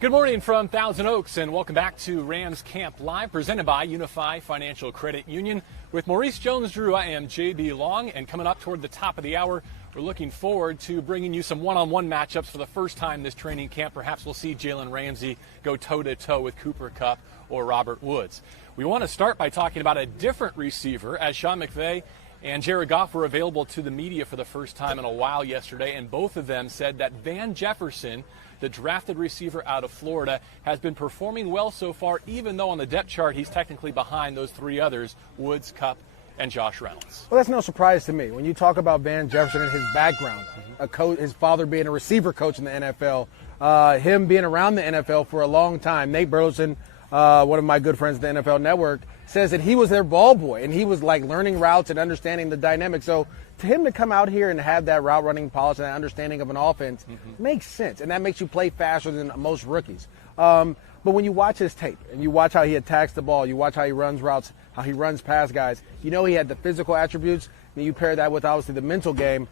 Good morning from Thousand Oaks, and welcome back to Rams Camp Live, presented by Unifi Financial Credit Union. With Maurice Jones-Drew, I am J.B. Long, and coming up toward the top of the hour, we're looking forward to bringing you some one-on-one matchups for the first time this training camp. Perhaps we'll see Jalen Ramsey go toe-to-toe with Cooper Kupp or Robert Woods. We want to start by talking about a different receiver, as Sean McVay and Jared Goff were available to the media for the first time in a while yesterday, and both of them said that Van Jefferson, the drafted receiver out of Florida, has been performing well so far, even though on the depth chart he's technically behind those three others, Woods, Kupp, and Josh Reynolds. Well, that's no surprise to me. When you talk about Van Jefferson and his background, his father being a receiver coach in the NFL, him being around the NFL for a long time, Nate Burleson, one of my good friends at the NFL Network, says that he was their ball boy, and he was like learning routes and understanding the dynamics. So to him to come out here and have that route running policy and that understanding of an offense makes sense, and that makes you play faster than most rookies. But when you watch his tape and you watch how he attacks the ball, you watch how he runs routes, how he runs past guys, you know he had the physical attributes, and you pair that with obviously the mental game,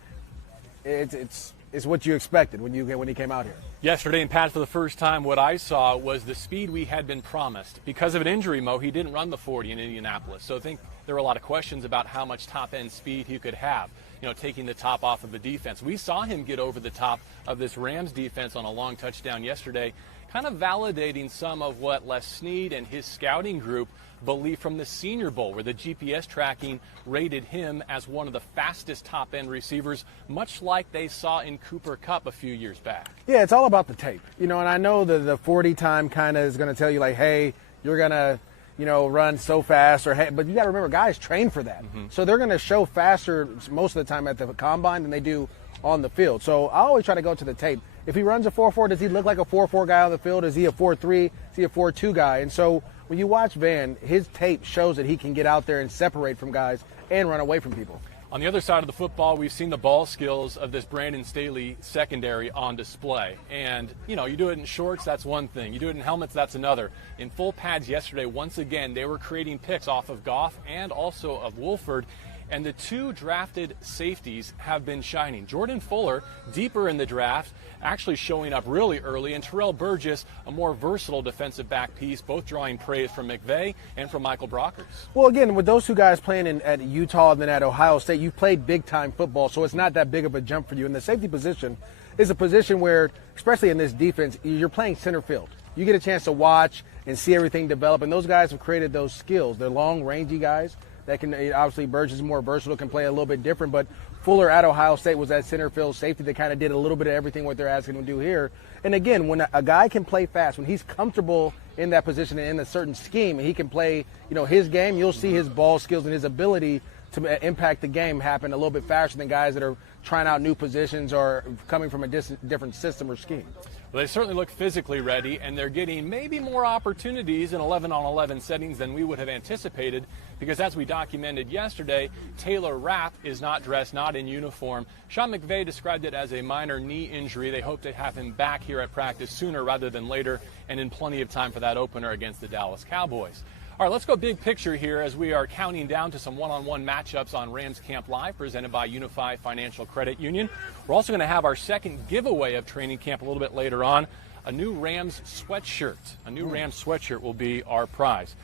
it's what you expected when he came out here. Yesterday in Pat, for the first time, what I saw was the speed we had been promised. Because of an injury, Mo, he didn't run the 40 in Indianapolis. So I think there were a lot of questions about how much top-end speed he could have, taking the top off of the defense. We saw him get over the top of this Rams defense on a long touchdown yesterday, kind of validating some of what Les Snead and his scouting group believe from the Senior Bowl, where the GPS tracking rated him as one of the fastest top-end receivers, much like they saw in Cooper Kupp a few years back. Yeah, it's all about the tape. And I know the 40 time kind of is going to tell you, like, hey, you're going to, run so fast, or hey, but you got to remember, guys train for that. So they're going to show faster most of the time at the combine than they do on the field. So I always try to go to the tape. If he runs a 4.4, does he look like a 4.4 guy on the field? Is he a 4.3? Is he a 4.2 guy? And so when you watch Van, his tape shows that he can get out there and separate from guys and run away from people. On the other side of the football, we've seen the ball skills of this Brandon Staley secondary on display. And, you do it in shorts, that's one thing. You do it in helmets, that's another. In full pads yesterday, once again, they were creating picks off of Goff and also of Wolford. And the two drafted safeties have been shining. Jordan Fuller, deeper in the draft, actually showing up really early, and Terrell Burgess, a more versatile defensive back piece, both drawing praise from McVay and from Michael Brockers. Well, again, with those two guys playing at Utah and then at Ohio State, you've played big-time football, so it's not that big of a jump for you. And the safety position is a position where, especially in this defense, you're playing center field. You get a chance to watch and see everything develop, and those guys have created those skills. They're long, rangy guys. That can, obviously, Burgess is more versatile, can play a little bit different, but Fuller at Ohio State was that center field safety that kind of did a little bit of everything what they're asking him to do here. And again, when a guy can play fast, when he's comfortable in that position and in a certain scheme, and he can play, his game, you'll see his ball skills and his ability to impact the game happen a little bit faster than guys that are trying out new positions or coming from a different system or scheme. Well, they certainly look physically ready, and they're getting maybe more opportunities in 11-on-11 settings than we would have anticipated, because as we documented yesterday, Taylor Rapp is not dressed, not in uniform. Sean McVay described it as a minor knee injury. They hope to have him back here at practice sooner rather than later, and in plenty of time for that opener against the Dallas Cowboys. All right, let's go big picture here as we are counting down to some one-on-one matchups on Rams Camp Live, presented by Unifi Financial Credit Union. We're also going to have our second giveaway of training camp a little bit later on. A new Rams sweatshirt. A new Rams sweatshirt will be our prize.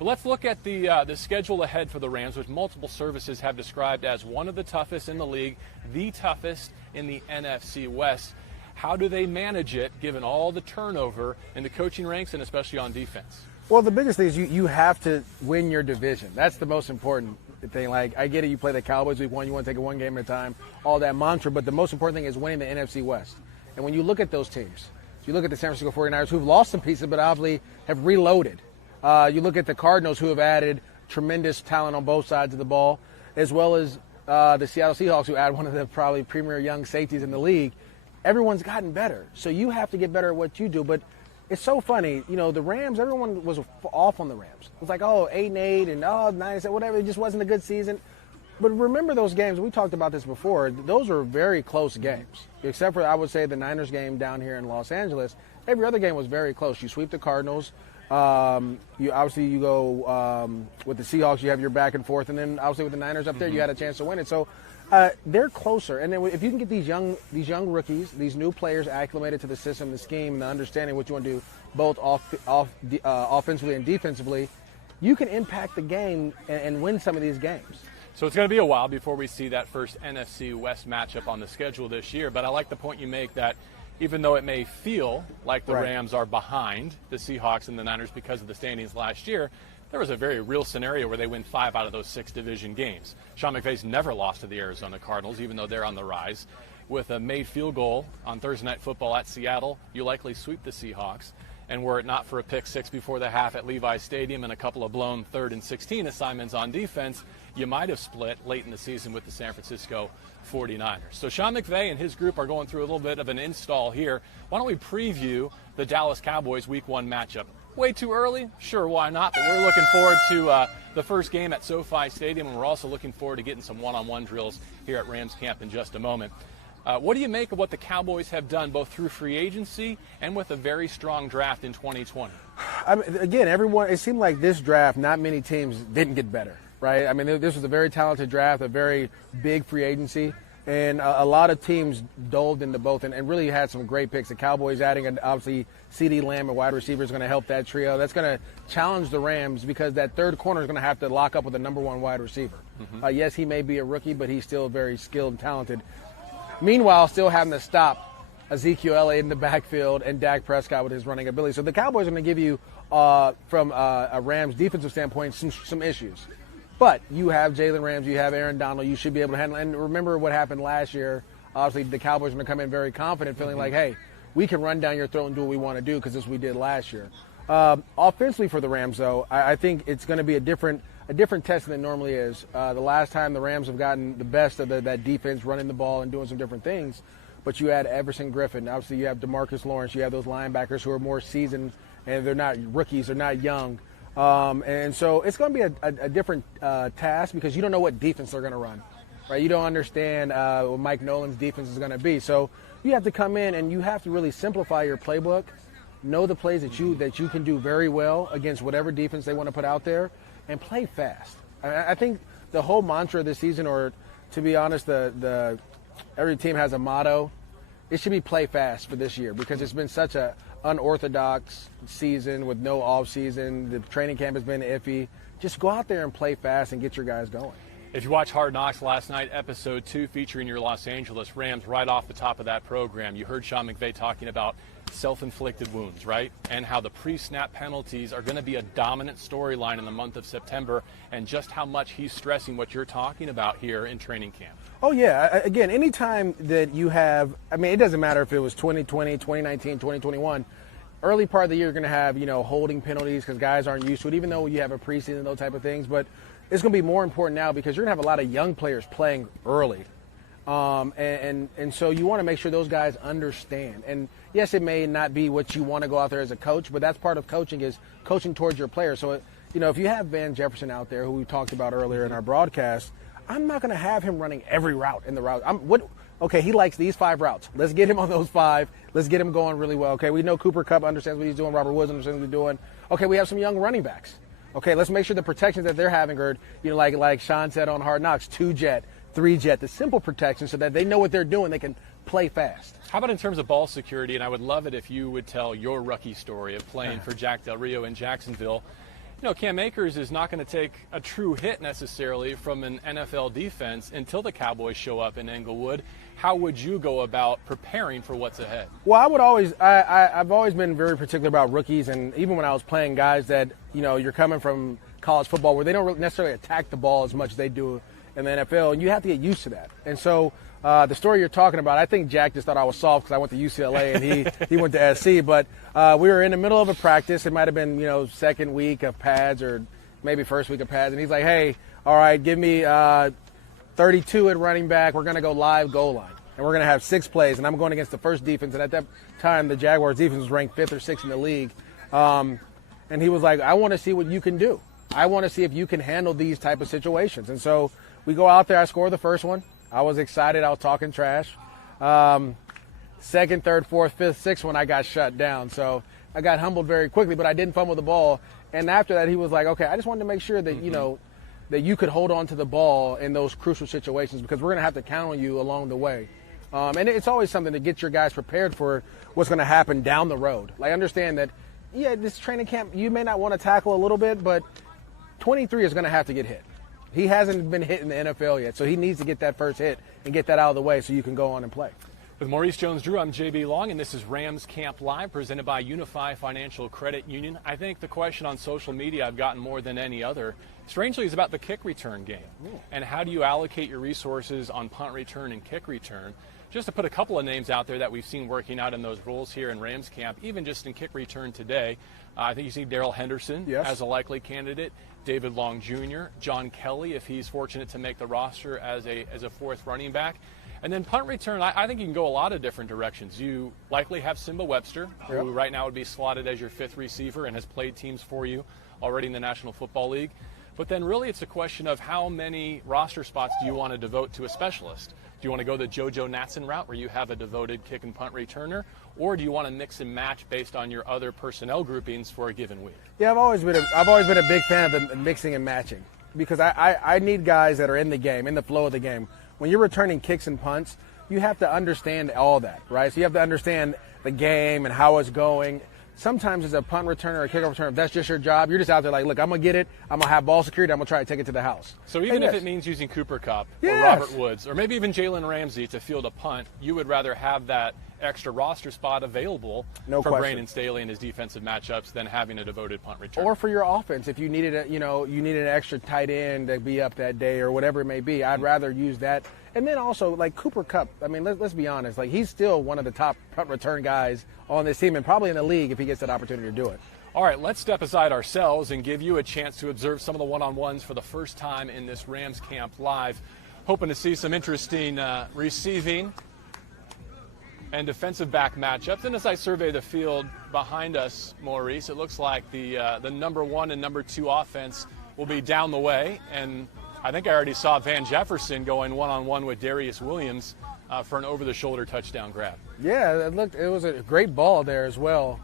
But let's look at the schedule ahead for the Rams, which multiple services have described as one of the toughest in the league, the toughest in the NFC West. How do they manage it, given all the turnover in the coaching ranks and especially on defense? Well, the biggest thing is you have to win your division. That's the most important thing. Like, I get it, you play the Cowboys week one, you want to take it one game at a time, all that mantra, but the most important thing is winning the NFC West. And when you look at those teams, you look at the San Francisco 49ers, who've lost some pieces but obviously have reloaded. You look at the Cardinals, who have added tremendous talent on both sides of the ball, as well as the Seattle Seahawks, who add one of the probably premier young safeties in the league. Everyone's gotten better. So you have to get better at what you do. But it's so funny, the Rams, everyone was off on the Rams. It was like, 8-8 and 9-7, whatever. It just wasn't a good season. But remember those games, we talked about this before, those were very close games. Except for, I would say, the Niners game down here in Los Angeles. Every other game was very close. You sweep the Cardinals. You go with the Seahawks, you have your back and forth. And then obviously with the Niners up there, you had a chance to win it. So They're closer, and then if you can get these young rookies, these new players acclimated to the system, the scheme, and the understanding what you want to do, both offensively and defensively, you can impact the game and win some of these games. So it's going to be a while before we see that first NFC West matchup on the schedule this year. But I like the point you make that even though it may feel like the Rams are behind the Seahawks and the Niners because of the standings last year, there was a very real scenario where they win 5 out of those 6 division games. Sean McVay's never lost to the Arizona Cardinals, even though they're on the rise. With a made field goal on Thursday Night Football at Seattle, you likely sweep the Seahawks. And were it not for a pick 6 before the half at Levi's Stadium and a couple of blown 3rd and 16 assignments on defense, you might have split late in the season with the San Francisco 49ers. So Sean McVay and his group are going through a little bit of an install here. Why don't we preview the Dallas Cowboys Week 1 matchup? Way too early? Sure, why not? But we're looking forward to the first game at SoFi Stadium, and we're also looking forward to getting some one-on-one drills here at Rams Camp in just a moment. What do you make of what the Cowboys have done both through free agency and with a very strong draft in 2020? Again, it seemed like this draft, not many teams didn't get better, right? I mean, this was a very talented draft, a very big free agency, and a lot of teams dove into both and really had some great picks. The Cowboys adding, obviously, CeeDee Lamb and wide receiver is going to help that trio. That's going to challenge the Rams because that third corner is going to have to lock up with the number 1 wide receiver. Yes, he may be a rookie, but he's still very skilled and talented. Meanwhile, still having to stop Ezekiel Elliott in the backfield and Dak Prescott with his running ability. So the Cowboys are going to give you, from a Rams defensive standpoint, some issues. But you have Jalen Ramsey, you have Aaron Donald, you should be able to handle. And remember what happened last year. Obviously, the Cowboys are going to come in very confident, feeling like, hey, we can run down your throat and do what we want to do because this is what we did last year. Offensively for the Rams, though, I think it's going to be a different test than it normally is. The last time the Rams have gotten the best of that defense, running the ball and doing some different things. But you had Everson Griffin. Obviously, you have DeMarcus Lawrence. You have those linebackers who are more seasoned, and they're not rookies. They're not young. And so it's going to be a different task because you don't know what defense they're going to run, right? You don't understand what Mike Nolan's defense is going to be. So you have to come in and you have to really simplify your playbook, know the plays that you can do very well against whatever defense they want to put out there, and play fast. I think the whole mantra this season, or to be honest, every team has a motto. It should be play fast for this year because it's been such a unorthodox season with no off season. The training camp has been iffy. Just go out there and play fast and get your guys going. If you watch Hard Knocks last night, episode 2 featuring your Los Angeles Rams, right off the top of that program, you heard Sean McVay talking about self-inflicted wounds, right? And how the pre-snap penalties are going to be a dominant storyline in the month of September, and just how much he's stressing what you're talking about here in training camp. Oh, yeah. Again, anytime that you have, I mean, it doesn't matter if it was 2020, 2019, 2021, early part of the year you're going to have, holding penalties because guys aren't used to it, even though you have a preseason, those type of things. But it's going to be more important now because you're going to have a lot of young players playing early. And so you want to make sure those guys understand. And yes, it may not be what you want to go out there as a coach, but that's part of coaching, is coaching towards your players. So, if you have Van Jefferson out there, who we talked about earlier in our broadcast, I'm not going to have him running every route in the route. Okay, he likes these 5 routes. Let's get him on those 5. Let's get him going really well. Okay, we know Cooper Kupp understands what he's doing. Robert Woods understands what he's doing. Okay, we have some young running backs. Okay, let's make sure the protections that they're having are, like Sean said on Hard Knocks, 2-jet, 3-jet, the simple protection so that they know what they're doing. They can play fast. How about in terms of ball security? And I would love it if you would tell your rookie story of playing for Jack Del Rio in Jacksonville. Cam Akers is not going to take a true hit necessarily from an NFL defense until the Cowboys show up in Englewood. How would you go about preparing for what's ahead? Well, I've always been very particular about rookies, and even when I was playing guys that, you're coming from college football where they don't necessarily attack the ball as much as they do in the NFL, and you have to get used to that. And so the story you're talking about, I think Jack just thought I was soft because I went to UCLA and he went to SC. But we were in the middle of a practice. It might have been, second week of pads or maybe first week of pads. And he's like, hey, all right, give me 32 at running back. We're going to go live goal line. And we're going to have 6 plays. And I'm going against the first defense. And at that time, the Jaguars defense was ranked 5th or 6th in the league. And he was like, I want to see what you can do. I want to see if you can handle these type of situations. And so we go out there. I score the first one. I was excited. I was talking trash. Second, third, fourth, fifth, sixth one, I got shut down. So I got humbled very quickly, but I didn't fumble the ball. And after that, he was like, okay, I just wanted to make sure that, that you could hold on to the ball in those crucial situations, because we're going to have to count on you along the way. And it's always something to get your guys prepared for what's going to happen down the road. Like, understand that, yeah, this training camp, you may not want to tackle a little bit, but 23 is going to have to get hit. He hasn't been hit in the NFL yet, so he needs to get that first hit and get that out of the way so you can go on and play. With Maurice Jones-Drew, I'm JB Long, and this is Rams Camp Live, presented by Unify Financial Credit Union. I think the question on social media I've gotten more than any other, strangely, is about the kick return game. Ooh. And how do you allocate your resources on punt return and kick return? Just to put a couple of names out there that we've seen working out in those roles here in Rams Camp, even just in kick return today, I think you see Darrell Henderson as a likely candidate, David Long Jr., John Kelly, if he's fortunate to make the roster as a fourth running back. And then punt return, I think you can go a lot of different directions. You likely have Simba Webster, who right now would be slotted as your fifth receiver and has played teams for you already in the National Football League. But then really it's a question of how many roster spots do you want to devote to a specialist? Do you want to go the JoJo Natson route where you have a devoted kick and punt returner? Or do you want to mix and match based on your other personnel groupings for a given week? Yeah, I've always been a big fan of the mixing and matching, because I need guys that are in the game, in the flow of the game. When you're returning kicks and punts, you have to understand all that, right? So you have to understand the game and how it's going. Sometimes as a punt returner or a kickoff returner, if that's just your job, you're just out there like, look, I'm going to get it. I'm going to have ball security. I'm going to try to take it to the house. So even if it means using Cooper Kupp or Robert Woods or maybe even Jalen Ramsey to field a punt, you would rather have that extra roster spot available for Brandon Staley and his defensive matchups than having a devoted punt return. Or for your offense, if you needed an extra tight end to be up that day or whatever it may be, I'd rather use that. And then also, like Cooper Kupp, I mean, let's be honest, like he's still one of the top punt return guys on this team and probably in the league if he gets that opportunity to do it. All right, let's step aside ourselves and give you a chance to observe some of the one-on-ones for the first time in this Rams Camp Live. Hoping to see some interesting receiving and defensive back matchups. And as I survey the field behind us, Maurice, it looks like the number one and number two offense will be down the way. And I think I already saw Van Jefferson going one-on-one with Darius Williams for an over-the-shoulder touchdown grab. Yeah, it was a great ball there as well.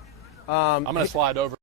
I'm going to slide over.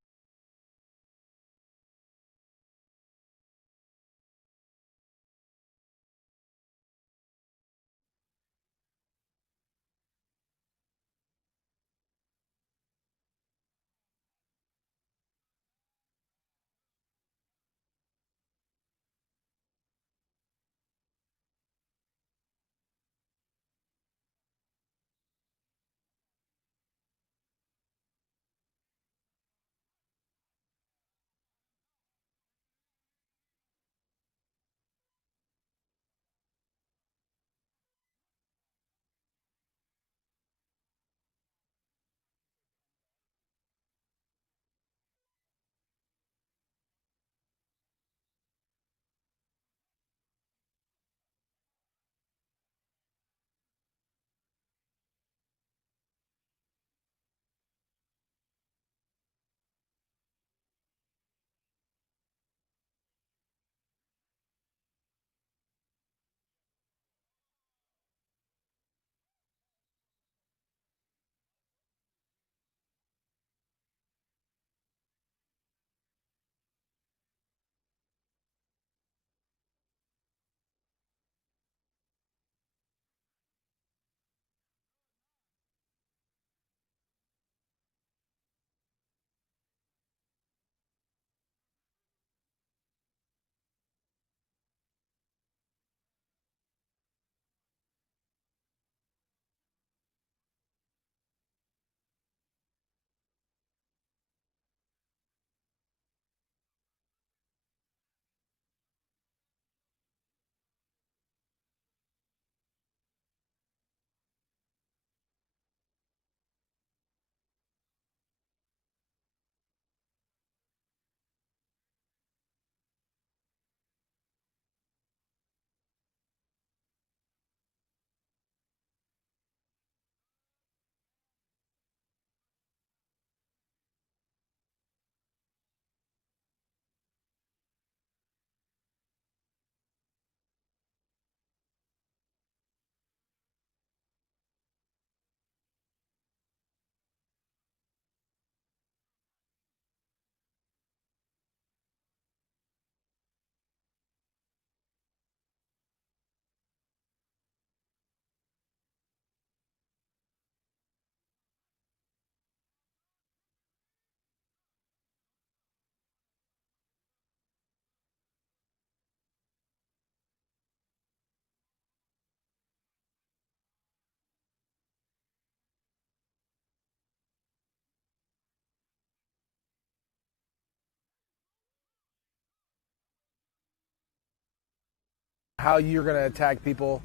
how you're going to attack people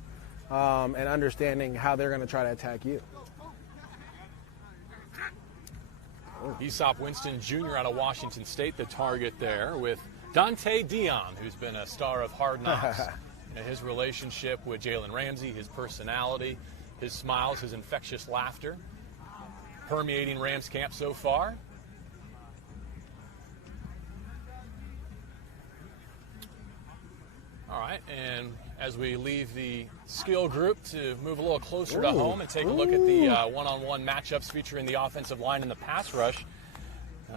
and understanding how they're going to try to attack you. Aesop Winston Jr. out of Washington State, the target there, with Dante Dion, who's been a star of Hard Knocks. And his relationship with Jalen Ramsey, his personality, his smiles, his infectious laughter, permeating Rams camp so far. All right, and as we leave the skill group to move a little closer to home and take a look at the one-on-one matchups featuring the offensive line and the pass rush,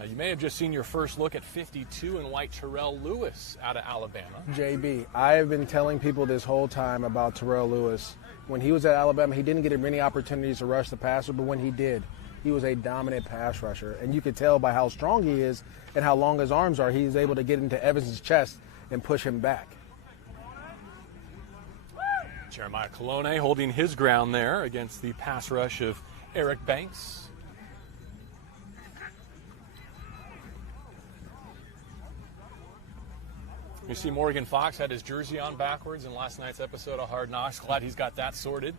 you may have just seen your first look at 52 and white Terrell Lewis out of Alabama. JB, I have been telling people this whole time about Terrell Lewis. When he was at Alabama, he didn't get many opportunities to rush the passer, but when he did, he was a dominant pass rusher. And you could tell by how strong he is and how long his arms are, he's able to get into Evans' chest and push him back. Jeremiah Colonna holding his ground there against the pass rush of Eric Banks. You see Morgan Fox had his jersey on backwards in last night's episode of Hard Knocks. Glad he's got that sorted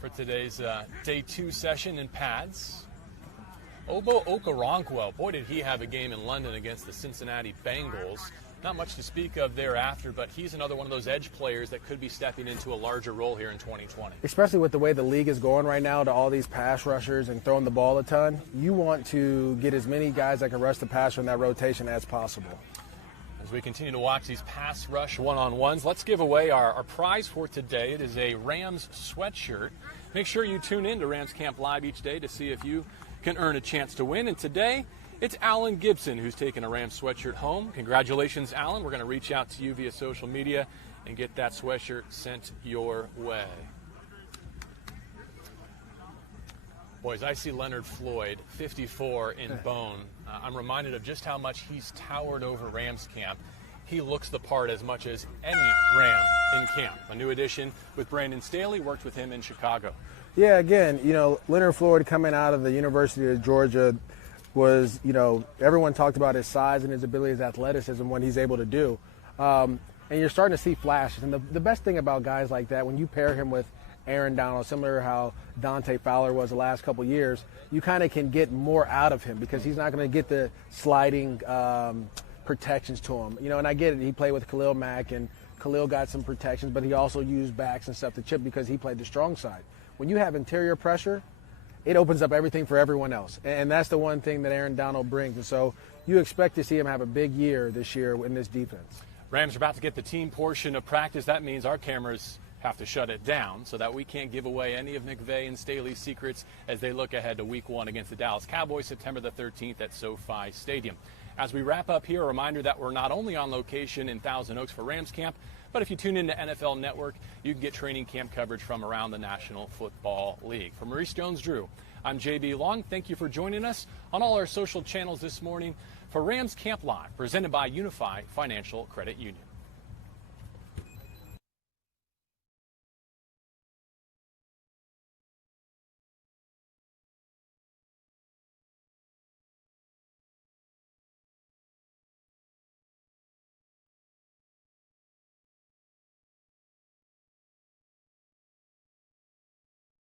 for today's day 2 session in pads. Oboe Okarankwa, boy, did he have a game in London against the Cincinnati Bengals. Not much to speak of thereafter, but he's another one of those edge players that could be stepping into a larger role here in 2020. Especially with the way the league is going right now to all these pass rushers and throwing the ball a ton, you want to get as many guys that can rush the passer in that rotation as possible. As we continue to watch these pass rush one-on-ones, let's give away our prize for today. It is a Rams sweatshirt. Make sure you tune in to Rams Camp Live each day to see if you can earn a chance to win. And today, it's Alan Gibson who's taking a Rams sweatshirt home. Congratulations, Alan. We're going to reach out to you via social media and get that sweatshirt sent your way. Boys, I see Leonard Floyd, 54 in bone. I'm reminded of just how much he's towered over Rams camp. He looks the part as much as any Ram in camp. A new addition with Brandon Staley, worked with him in Chicago. Yeah, again, Leonard Floyd coming out of the University of Georgia was, everyone talked about his size and his ability, his athleticism, what he's able to do. And you're starting to see flashes. And the best thing about guys like that, when you pair him with Aaron Donald, similar to how Dante Fowler was the last couple years, you kind of can get more out of him because he's not going to get the sliding protections to him. And I get it. He played with Khalil Mack, and Khalil got some protections, but he also used backs and stuff to chip because he played the strong side. When you have interior pressure, it opens up everything for everyone else. And that's the one thing that Aaron Donald brings. And so you expect to see him have a big year this year in this defense. Rams are about to get the team portion of practice. That means our cameras have to shut it down so that we can't give away any of McVay and Staley's secrets as they look ahead to Week 1 against the Dallas Cowboys, September the 13th at SoFi Stadium. As we wrap up here, a reminder that we're not only on location in Thousand Oaks for Rams camp, but if you tune into NFL Network, you can get training camp coverage from around the National Football League. For Maurice Jones-Drew, I'm JB Long. Thank you for joining us on all our social channels this morning for Rams Camp Live, presented by Unifi Financial Credit Union.